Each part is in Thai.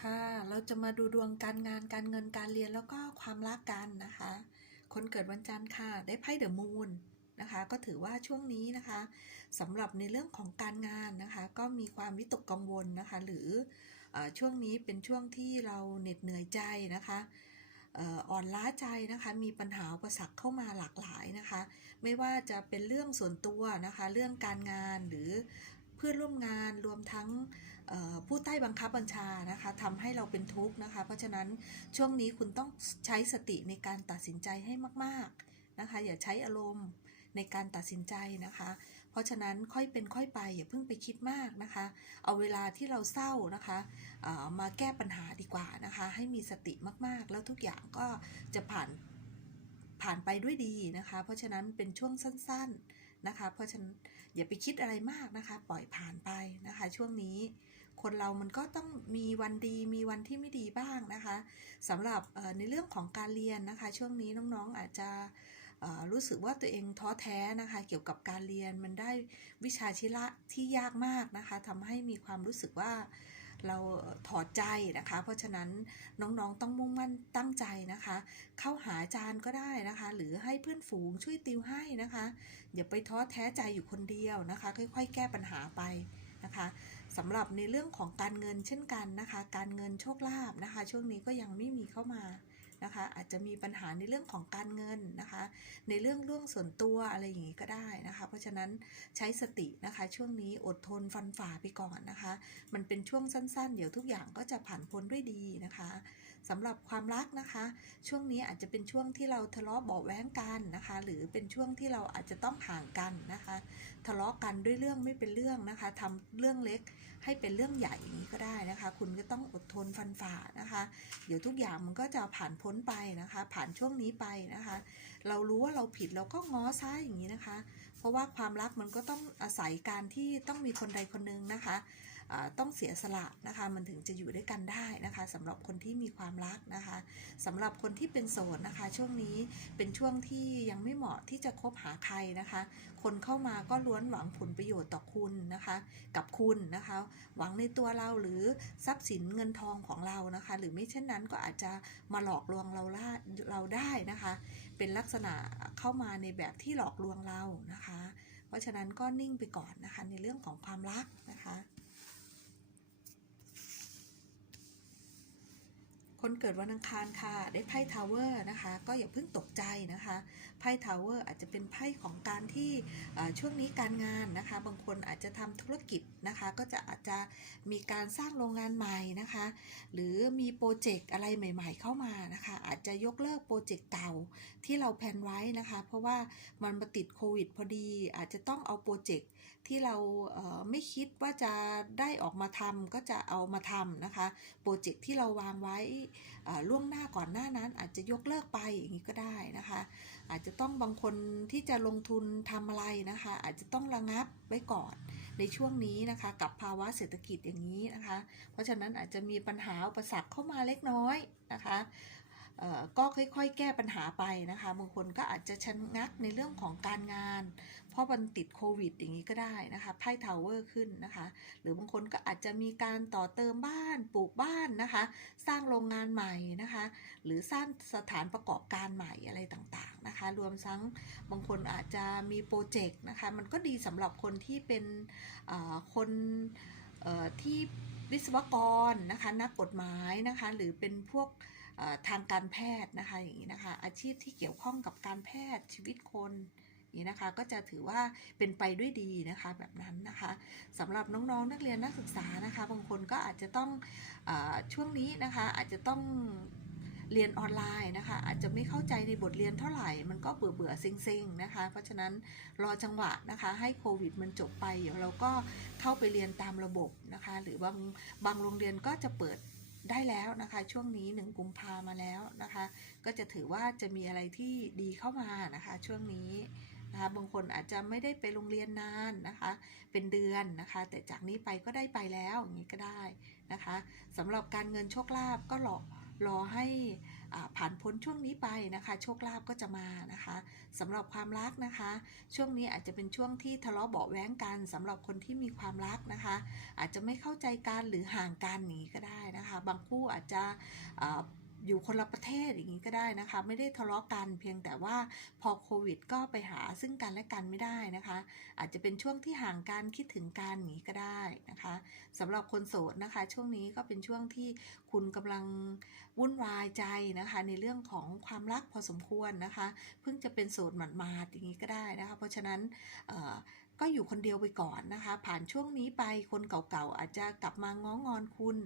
ค่ะ เราจะมาดูดวงการงานการเงินการเรียนแล้วก็ความรักกันนะคะ คนเกิดวันจันทร์ค่ะได้ไพ่เดอะมูนนะคะ ก็ถือว่าช่วงนี้นะคะสำหรับในเรื่องของการงานนะคะ ก็มีความวิตกกังวลนะคะ หรืออช่วงนี้เป็นช่วงที่เราเหน็ดเหนื่อยใจนะคะอ่ออ่อนล้าใจนะคะ มีปัญหาอุปสรรคเข้ามาหลากหลายนะคะ ไม่ว่าจะเป็นเรื่องส่วนตัวนะคะ เรื่องการงานหรือ เพื่อนร่วมงานรวมทั้งผู้ใต้บังคับบัญชานะคะทำให้เราเป็นทุกข์นะคะ เพราะฉะนั้นช่วงนี้คุณต้องใช้สติในการตัดสินใจให้มากๆนะคะ อย่าใช้อารมณ์ในการตัดสินใจนะคะ เพราะฉะนั้นค่อยเป็นค่อยไปอย่าเพิ่งไปคิดมากนะคะ เอาเวลาที่เราเศร้านะคะมาแก้ปัญหาดีกว่านะคะ ให้มีสติมากๆ แล้วทุกอย่างก็จะผ่านผ่านไปด้วยดีนะคะ เพราะฉะนั้นเป็นช่วงสั้นๆ นะคะ เพราะฉะนั้นอย่าไปคิดอะไรมากนะคะ ปล่อยผ่านไปนะคะ ช่วงนี้คนเรามันก็ต้องมีวันดีมีวันที่ไม่ดีบ้างนะคะสำหรับในเรื่องของการเรียนนะคะ ช่วงนี้น้องๆอาจจะรู้สึกว่าตัวเองท้อแท้นะคะ เกี่ยวกับการเรียนมันได้วิชาชีละที่ยากมากนะคะทำให้มีความรู้สึกว่า เราถอดใจนะคะ เพราะฉะนั้นน้องๆต้องมุ่งมั่นตั้งใจนะคะ เข้าหาอาจารย์ก็ได้นะคะ หรือให้เพื่อนฝูงช่วยติวให้นะคะ อย่าไปท้อแท้ใจอยู่คนเดียวนะคะ ค่อย ๆ แก้ปัญหาไปนะคะสำหรับในเรื่องของการเงินเช่นกันนะคะ การเงินโชคลาภนะคะ ช่วงนี้ก็ยังไม่มีเข้ามา นะคะ อาจจะมีปัญหาในเรื่องของการเงินนะคะ ในเรื่องเรื่องส่วนตัวอะไรอย่างนี้ก็ได้นะคะ เพราะฉะนั้นใช้สตินะคะ ช่วงนี้อดทนฟันฝ่าไปก่อนนะคะ มันเป็นช่วงสั้นๆ เดี๋ยวทุกอย่างก็จะผ่านพ้นด้วยดีนะคะสำหรับความรักนะคะ ช่วงนี้อาจจะเป็นช่วงที่เราทะเลาะเบาแว้งกันนะคะ หรือเป็นช่วงที่เราอาจจะต้องห่างกันนะคะ ทะเลาะกันด้วยเรื่องไม่เป็นเรื่องนะคะทำเรื่องเล็กให้เป็นเรื่องใหญ่อย่างนี้ก็ได้นะคะ คุณก็ต้องอดทนฟันฝ่านะคะ เดี๋ยวทุกอย่างมันก็จะผ่านพ้นไปนะคะ ผ่านช่วงนี้ไปนะคะ เรารู้ว่าเราผิดเราก็ง้อซ้ายอย่างนี้นะคะ เพราะว่าความรักมันก็ต้องอาศัยการที่ต้องมีคนใดคนหนึ่งนะคะต้องเสียสละนะคะมันถึงจะอยู่ด้วยกันได้นะคะสำหรับคนที่มีความรักนะคะสำหรับคนที่เป็นโสดนะคะ ช่วงนี้เป็นช่วงที่ยังไม่เหมาะที่จะคบหาใครนะคะ คนเข้ามาก็ล้วนหวังผลประโยชน์ต่อคุณนะคะ กับคุณนะคะ หวังในตัวเราหรือทรัพย์สินเงินทองของเรานะคะ หรือไม่เช่นนั้นก็อาจจะมาหลอกลวงเราล่าเราได้นะคะ เป็นลักษณะเข้ามาในแบบที่หลอกลวงเรานะคะ เพราะฉะนั้นก็นิ่งไปก่อนนะคะในเรื่องของความรักนะคะ คนเกิดวันอังคารค่ะ ได้ไพ่ทาวเวอร์นะคะ ก็อย่าเพิ่งตกใจนะคะ ไพ่ทาวเวอร์อาจจะเป็นไพ่ของการที่ช่วงนี้การงานนะคะ บางคนอาจจะทำธุรกิจนะคะ ก็จะอาจจะมีการสร้างโรงงานใหม่นะคะ หรือมีโปรเจกต์อะไรใหม่ ๆ เข้ามานะคะ อาจจะยกเลิกโปรเจกต์เก่าที่เราแพลนไว้นะคะ เพราะว่ามันมาติดโควิดพอดี อาจจะต้องเอาโปรเจกต์ที่เราไม่คิดว่าจะได้ออกมาทำก็จะเอามาทำนะคะ โปรเจกต์ที่เราวางไว้ล่วงหน้าก่อนหน้านั้นอาจจะยกเลิกไปอย่างนี้ก็ได้นะคะ อาจจะต้องบางคนที่จะลงทุนทำอะไรนะคะ อาจจะต้องระงับไว้ก่อนในช่วงนี้นะคะกับภาวะเศรษฐกิจอย่างนี้นะคะ เพราะฉะนั้นอาจจะมีปัญหาอุปสรรคเข้ามาเล็กน้อยนะคะ ก็ค่อยๆ แก้ปัญหาไปนะคะบางคนก็อาจจะชะงักในเรื่องของการงาน เพราะมันติดโควิดอย่างนี้ก็ได้นะคะไพ่ทาวเวอร์ขึ้นนะคะ หรือบางคนก็อาจจะมีการต่อเติมบ้านปลูกบ้านนะคะ สร้างโรงงานใหม่นะคะ หรือสร้างสถานประกอบการใหม่อะไรต่างๆนะคะ รวมทั้งบางคนอาจจะมีโปรเจกต์นะคะมันก็ดีสำหรับคนที่เป็นคนที่วิศวกรนะคะนักกฎหมายนะคะ หรือเป็นพวก ทางการแพทย์นะคะอย่างนี้นะคะ อาชีพที่เกี่ยวข้องกับการแพทย์ชีวิตคนนี้นะคะก็จะถือว่าเป็นไปด้วยดีนะคะแบบนั้นนะคะสำหรับน้องๆนักเรียนนักศึกษานะคะ บางคนก็อาจจะต้องอช่วงนี้นะคะอาจจะต้องเรียนออนไลน์นะคะ อาจจะไม่เข้าใจในบทเรียนเท่าไหร่ มันก็เบื่อเบื่อเซ็งๆนะคะ เพราะฉะนั้นรอจังหวะนะคะให้โควิดมันจบไปเดี๋ยวเราก็เข้าไปเรียนตามระบบนะคะ หรือบางบางโรงเรียนก็จะเปิด ได้แล้วนะคะ ช่วงนี้หนึ่งกุมภามาแล้วนะคะ ก็จะถือว่าจะมีอะไรที่ดีเข้ามานะคะ ช่วงนี้นะคะบางคนอาจจะไม่ได้ไปโรงเรียนนานนะคะ เป็นเดือนนะคะ แต่จากนี้ไปก็ได้ไปแล้วอย่างนี้ก็ได้นะคะสำหรับการเงินโชคลาภก็รอรอให้ ผ่านพ้นช่วงนี้ไปนะคะ โชคลาภก็จะมานะคะสำหรับความรักนะคะ ช่วงนี้อาจจะเป็นช่วงที่ทะเลาะเบาแว้งกันสำหรับคนที่มีความรักนะคะ อาจจะไม่เข้าใจกันหรือห่างกันหนีก็ได้นะคะ บางคู่อาจจะ อยู่คนละประเทศอย่างนี้ก็ได้นะคะ ไม่ได้ทะเลาะกันเพียงแต่ว่าพอโควิด ก็ไปหาซึ่งกันและกันไม่ได้นะคะ อาจจะเป็นช่วงที่ห่างกันคิดถึงกันอย่างนี้ก็ได้นะคะสำหรับคนโสดนะคะ ช่วงนี้ก็เป็นช่วงที่คุณกำลังวุ่นวายใจนะคะ ในเรื่องของความรักพอสมควรนะคะ เพิ่งจะเป็นโสดหมาดๆอย่างนี้ก็ได้นะคะ เพราะฉะนั้นเก็อยู่คนเดียวไปก่อนนะคะ ผ่านช่วงนี้ไปคนเก่าๆอาจจะกลับมาง้องอนคุณ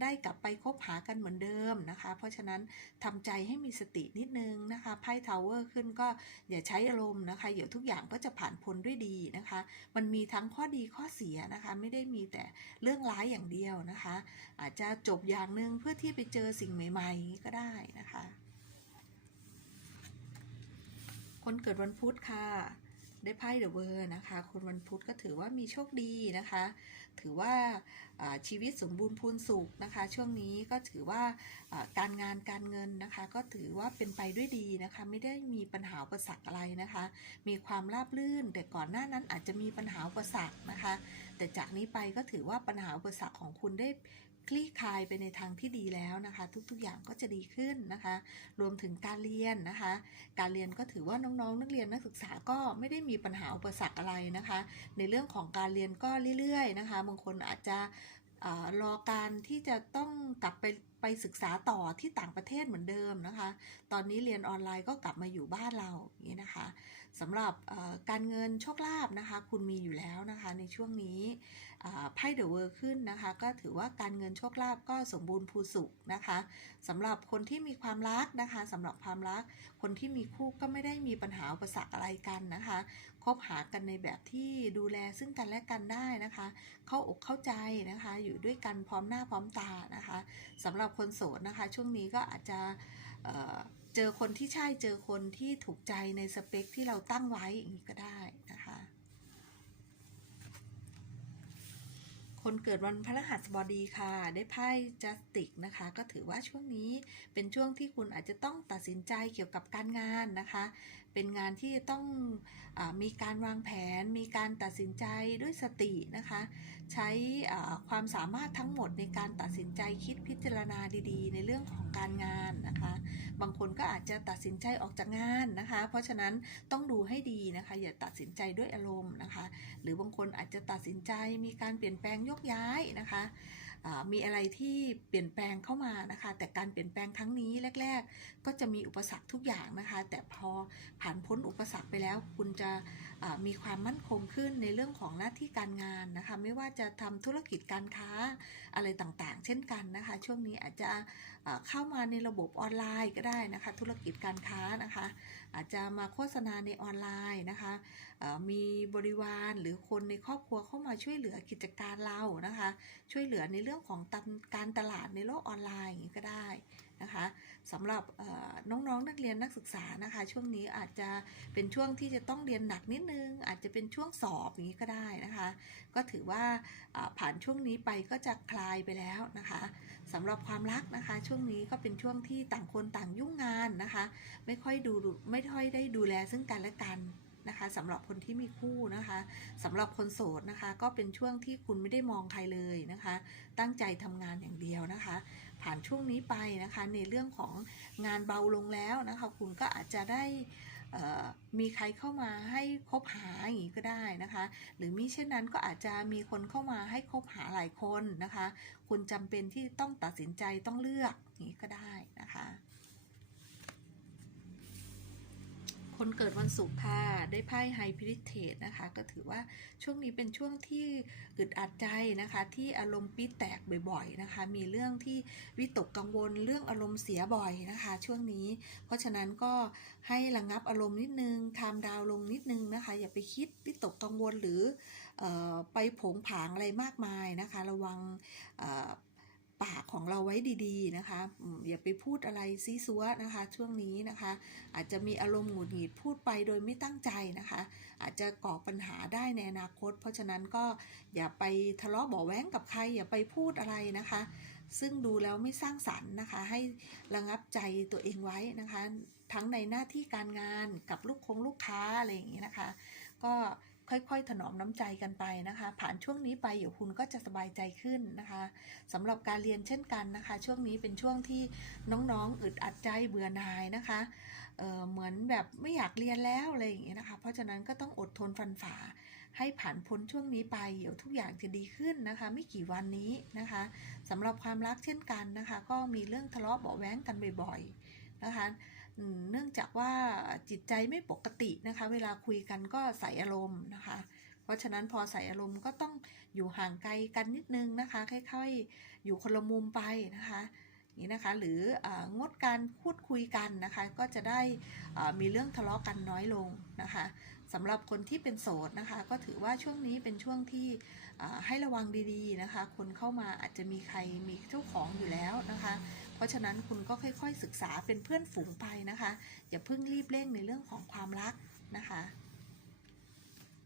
ได้กลับไปคบหากันเหมือนเดิมนะคะ เพราะฉะนั้นทำใจให้มีสตินิดนึงนะคะไพ่ทาวเวอร์ขึ้นก็อย่าใช้อารมณ์นะคะเดี๋ยวทุกอย่างก็จะผ่านพ้นด้วยดีนะคะ มันมีทั้งข้อดีข้อเสียนะคะ ไม่ได้มีแต่เรื่องร้ายอย่างเดียวนะคะ อาจจะจบอย่างหนึ่งเพื่อที่ไปเจอสิ่งใหม่ ๆ ก็ได้นะคะ คนเกิดวันพุธค่ะ ได้ไพ่เดอะเวอร์นะคะ คนวันพุธก็ถือว่ามีโชคดีนะคะ ถือว่าชีวิตสมบูรณ์พูนสุขนะคะ ช่วงนี้ก็ถือว่าการงานการเงินนะคะ ก็ถือว่าเป็นไปด้วยดีนะคะ ไม่ได้มีปัญหาอุปสรรคอะไรนะคะ มีความราบรื่น แต่ก่อนหน้านั้นอาจจะมีปัญหาอุปสรรคนะคะ แต่จากนี้ไปก็ถือว่าปัญหาอุปสรรคของคุณได้ คลี่คลายไปในทางที่ดีแล้วนะคะ ทุกๆอย่างก็จะดีขึ้นนะคะ รวมถึงการเรียนนะคะ การเรียนก็ถือว่าน้องๆ นักเรียนนักศึกษาก็ไม่ได้มีปัญหาอุปสรรคอะไรนะคะ ในเรื่องของการเรียนก็เรื่อยๆนะคะ บางคนอาจจะอารอการที่จะต้องกลับไป ไปศึกษาต่อที่ต่างประเทศเหมือนเดิมนะคะ ตอนนี้เรียนออนไลน์ก็กลับมาอยู่บ้านเราอย่างนี้นะคะสำหรับการเงินโชคลาภนะคะ คุณมีอยู่แล้วนะคะ ในช่วงนี้ไพ่เดอะเวิร์ขึ้นนะคะ ก็ถือว่าการเงินโชคลาภก็สมบูรณ์พูสุขนะคะสำหรับคนที่มีความรักนะคะสำหรับความรัก คนที่มีคู่ก็ไม่ได้มีปัญหาอุปสรรคอะไรกันนะคะ คบหากันในแบบที่ดูแลซึ่งกันและกันได้นะคะ เข้าอกเข้าใจนะคะ อยู่ด้วยกันพร้อมหน้าพร้อมตานะคะสำหรับคนโสดนะคะ ช่วงนี้ก็อาจจะเเจอคนที่ใช่เจอคนที่ถูกใจในสเปคที่เราตั้งไว้อย่างนี้ก็ได้นะคะ คนเกิดวันพฤหัสบดีค่ะ ได้ไพ่จัสติกนะคะ ก็ถือว่าช่วงนี้เป็นช่วงที่คุณอาจจะต้องตัดสินใจเกี่ยวกับการงานนะคะ เป็นงานที่ต้องอมีการวางแผน มีการตัดสินใจด้วยสตินะคะ ใช้ความสามารถทั้งหมดในการตัดสินใจคิดพิจารณาดีๆ ในเรื่องของการงานนะคะ บางคนก็อาจจะตัดสินใจออกจากงานนะคะ เพราะฉะนั้นต้องดูให้ดีนะคะ อย่าตัดสินใจด้วยอารมณ์นะคะ หรือบางคนอาจจะตัดสินใจมีการเปลี่ยนแปลงยกย้ายนะคะ มีอะไรที่เปลี่ยนแปลงเข้ามานะคะ แต่การเปลี่ยนแปลงครั้งนี้แรก ๆ ก็จะมีอุปสรรคทุกอย่างนะคะ แต่พอผ่านพ้นอุปสรรคไปแล้ว คุณจะ มีความมั่นคงขึ้นในเรื่องของหน้าที่การงานนะคะ ไม่ว่าจะทำธุรกิจการค้าอะไรต่างๆ เช่นกันนะคะ ช่วงนี้อาจจะเข้ามาในระบบออนไลน์ก็ได้นะคะ ธุรกิจการค้านะคะ อาจจะมาโฆษณาในออนไลน์นะคะมีบริวารหรือคนในครอบครัวเข้ามาช่วยเหลือกิจการเรานะคะ ช่วยเหลือในเรื่องของการตลาดในโลกออนไลน์อย่างนี้ก็ได้ นะคะสำหรับน้องๆนักเรียนนักศึกษานะคะ ช่วงนี้อาจจะเป็นช่วงที่จะต้องเรียนหนักนิดนึง อาจจะเป็นช่วงสอบอย่างนี้ก็ได้นะคะ ก็ถือว่าผ่านช่วงนี้ไปก็จะคลายไปแล้วนะคะสำหรับความรักนะคะ ช่วงนี้ก็เป็นช่วงที่ต่างคนต่างยุ่งงานนะคะ ไม่ค่อยดูไม่ค่อยได้ดูแลซึ่งกันและกันนะคะสำหรับคนที่มีคู่นะคะสำหรับคนโสดนะคะ ก็เป็นช่วงที่คุณไม่ได้มองใครเลยนะคะ ตั้งใจทำงานอย่างเดียวนะคะ ผ่านช่วงนี้ไปนะคะ ในเรื่องของงานเบาลงแล้วนะคะ คุณก็อาจจะได้มีใครเข้ามาให้คบหาอย่างนี้ก็ได้นะคะ หรือมิเช่นนั้นก็อาจจะมีคนเข้ามาให้คบหาหลายคนนะคะ คุณจำเป็นที่ต้องตัดสินใจต้องเลือกอย่างนี้ก็ได้นะคะ คนเกิดวันศุกร์ค่ะ ได้ไพ่ไฮพริเทตนะคะ ก็ถือว่าช่วงนี้เป็นช่วงที่อึดอัดใจนะคะ ที่อารมณ์ปี๊ดแตกบ่อยๆนะคะ มีเรื่องที่วิตกกังวลเรื่องอารมณ์เสียบ่อยนะคะ ช่วงนี้ เพราะฉะนั้นก็ให้ระงับอารมณ์นิดนึงทามดาวลงนิดนึงนะคะ อย่าไปคิดวิตกกังวลหรือออไปผงผางอะไรมากมายนะคะ ระวังออ ปากของเราไว้ดีๆนะคะอย่าไปพูดอะไรซีซัวนะคะ ช่วงนี้นะคะ อาจจะมีอารมณ์หงุดหงิดพูดไปโดยไม่ตั้งใจนะคะ อาจจะก่อปัญหาได้ในอนาคต เพราะฉะนั้นก็อย่าไปทะเลาะเบาะแว้งกับใคร อย่าไปพูดอะไรนะคะ ซึ่งดูแล้วไม่สร้างสรรค์นะคะ ให้ระงับใจตัวเองไว้นะคะ ทั้งในหน้าที่การงานกับลูกคงลูกค้าอะไรอย่างนี้นะคะ ก็ ค่อยๆ ถนอมน้ำใจกันไปนะคะ ผ่านช่วงนี้ไปเดี๋ยวคุณก็จะสบายใจขึ้นนะคะสำหรับการเรียนเช่นกันนะคะ ช่วงนี้เป็นช่วงที่น้องๆอึดอัดใจเบื่อหน่ายนะคะเออเหมือนแบบไม่อยากเรียนแล้วอะไรอย่างเงี้ยนะคะ เพราะฉะนั้นก็ต้องอดทนฟันฝ่า ให้ผ่านพ้นช่วงนี้ไปเดี๋ยวทุกอย่างจะดีขึ้นนะคะ ไม่กี่วันนี้นะคะสำหรับความรักเช่นกันนะคะ ก็มีเรื่องทะเลาะเบาะแว้งกันบ่อยๆนะคะ เนื่องจากว่าจิตใจไม่ปกตินะคะ เวลาคุยกันก็ใส่อารมณ์นะคะ เพราะฉะนั้นพอใส่อารมณ์ก็ต้องอยู่ห่างไกลกันนิดนึงนะคะ ค่อยๆ อยู่คนละมุมไปนะคะนี้นะคะ หรืองดการพูดคุยกันนะคะ ก็จะได้มีเรื่องทะเลาะกันน้อยลงนะคะสำหรับคนที่เป็นโสดนะคะ ก็ถือว่าช่วงนี้เป็นช่วงที่ให้ระวังดีๆนะคะ คนเข้ามาอาจจะมีใครมีเจ้าของอยู่แล้วนะคะ ราะฉะนั้นคุณก็ค่อยๆศึกษาเป็นเพื่อนฝูงไปนะคะ อย่าเพิ่งรีบเร่งในเรื่องของความรักนะคะ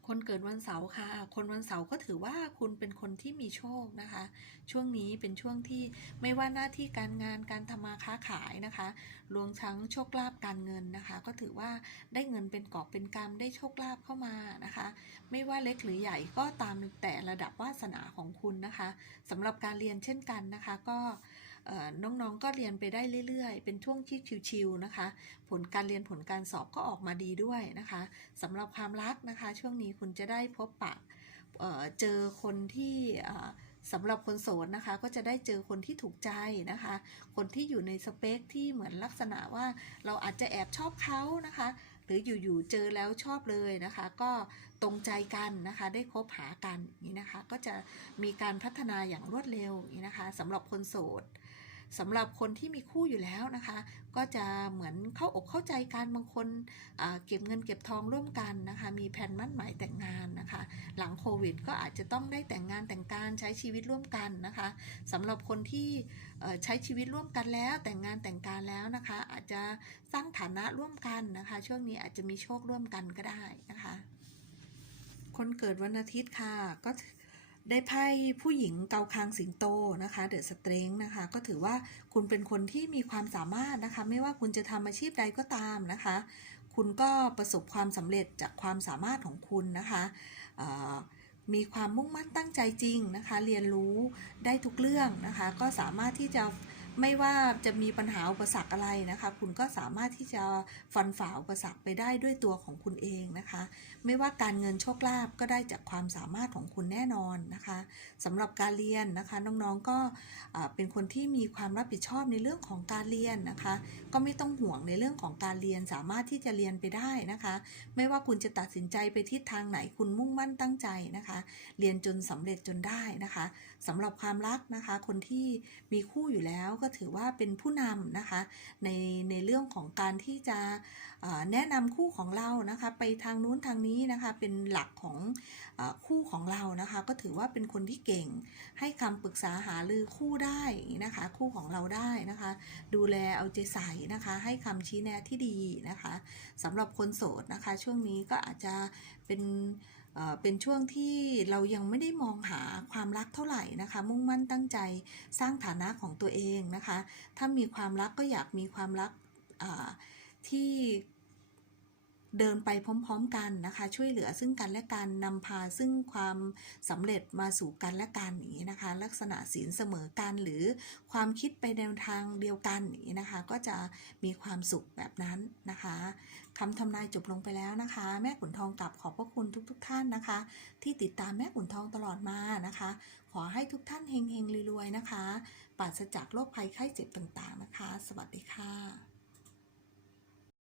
คนเกิดวันเสาร์ค่ะ คนวันเสาร์ก็ถือว่าคุณเป็นคนที่มีโชคนะคะ ช่วงนี้เป็นช่วงที่ไม่ว่าหน้าที่การงานการทำมาค้าขายนะคะรวมทั้งโชคลาภการเงินนะคะ ก็ถือว่าได้เงินเป็นกอบเป็นกำได้โชคลาภเข้ามานะคะ ไม่ว่าเล็กหรือใหญ่ก็ตามแต่ระดับวาสนาของคุณนะคะสำหรับการเรียนเช่นกันนะคะ ก็ น้องๆก็เรียนไปได้เรื่อยๆ เป็นช่วงที่ชิวๆนะคะ ผลการเรียนผลการสอบก็ออกมาดีด้วยนะคะสำหรับความรักนะคะ ช่วงนี้คุณจะได้พบปะเเจอคนที่สำหรับคนโสดนะคะก็จะได้เจอคนที่ถูกใจนะคะ คนที่อยู่ในสเปคที่เหมือนลักษณะว่าเราอาจจะแอบชอบเขานะคะ หรืออยู่ๆเจอแล้วชอบเลยนะคะ ก็ตรงใจกันนะคะ ได้คบหากันนี้นะคะ ก็จะมีการพัฒนาอย่างรวดเร็วนี้นะคะสำหรับคนโสด สำหรับคนที่มีคู่อยู่แล้วนะคะ ก็จะเหมือนเข้าอกเข้าใจกันบางคนเก็บเงินเก็บทองร่วมกันนะคะ มีแผนมั่นหมายแต่งงานนะคะ หลังโควิด ก็อาจจะต้องได้แต่งงานแต่งการใช้ชีวิตร่วมกันนะคะสำหรับคนที่ใช้ชีวิตร่วมกันแล้วแต่งงานแต่งการแล้วนะคะ อาจจะสร้างฐานะร่วมกันนะคะ ช่วงนี้อาจจะมีโชคร่วมกันก็ได้นะคะ คนเกิดวันอาทิตย์ค่ะก็ ได้ไพ่ผู้หญิงเกาคางสิงโตนะคะเดอะสเตรงนะคะ ก็ถือว่าคุณเป็นคนที่มีความสามารถนะคะ ไม่ว่าคุณจะทำอาชีพใดก็ตามนะคะ คุณก็ประสบความสำเร็จจากความสามารถของคุณนะคะมีความมุ่งมั่นตั้งใจจริงนะคะ เรียนรู้ได้ทุกเรื่องนะคะ ก็สามารถที่จะ ไม่ว่าจะมีปัญหาอุปสรรคอะไรนะคะ คุณก็สามารถที่จะฟันฝ่าอุปสรรคไปได้ด้วยตัวของคุณเองนะคะ ไม่ว่าการเงินโชคลาภก็ได้จากความสามารถของคุณแน่นอนนะคะสำหรับการเรียนนะคะน้องๆก็เป็นคนที่มีความรับผิดชอบในเรื่องของการเรียนนะคะ ก็ไม่ต้องห่วงในเรื่องของการเรียนสามารถที่จะเรียนไปได้นะคะ ไม่ว่าคุณจะตัดสินใจไปทิศทางไหนคุณมุ่งมั่นตั้งใจนะคะ เรียนจนสำเร็จจนได้นะคะ สำหรับความรักนะคะ คนที่มีคู่อยู่แล้วก็ถือว่าเป็นผู้นำนะคะ ในในเรื่องของการที่จะแนะนำคู่ของเรานะคะ ไปทางนู้นทางนี้นะคะ เป็นหลักของอคู่ของเรานะคะ ก็ถือว่าเป็นคนที่เก่ง ให้คำปรึกษาหารือคู่ได้นะคะ คู่ของเราได้นะคะ ดูแลเอาใจใส่นะคะ ให้คำชี้แนะที่ดีนะคะสำหรับคนโสดนะคะ ช่วงนี้ก็อาจจะเป็น เป็นช่วงที่เรายังไม่ได้มองหาความรักเท่าไหร่นะคะ มุ่งมั่นตั้งใจสร้างฐานะของตัวเองนะคะ ถ้ามีความรักก็อยากมีความรักที่เดินไปพร้อม ๆ กันนะคะ ช่วยเหลือซึ่งกันและกันนำพาซึ่งความสำเร็จมาสู่กันและกันอย่างนี้นะคะ ลักษณะศีลเสมอกันหรือความคิดไปแนวทางเดียวกันอย่างนี้นะคะ ก็จะมีความสุขแบบนั้นนะคะ คำทำนายจบลงไปแล้วนะคะ แม่ขุนทองกลับขอบพระคุณทุกๆทท่านนะคะ ที่ติดตามแม่ขุนทองตลอดมานะคะ ขอให้ทุกท่านเฮงๆรวยๆนะคะปราศจากโรคภัยไข้เจ็บต่างๆนะคะ สวัสดีค่ะ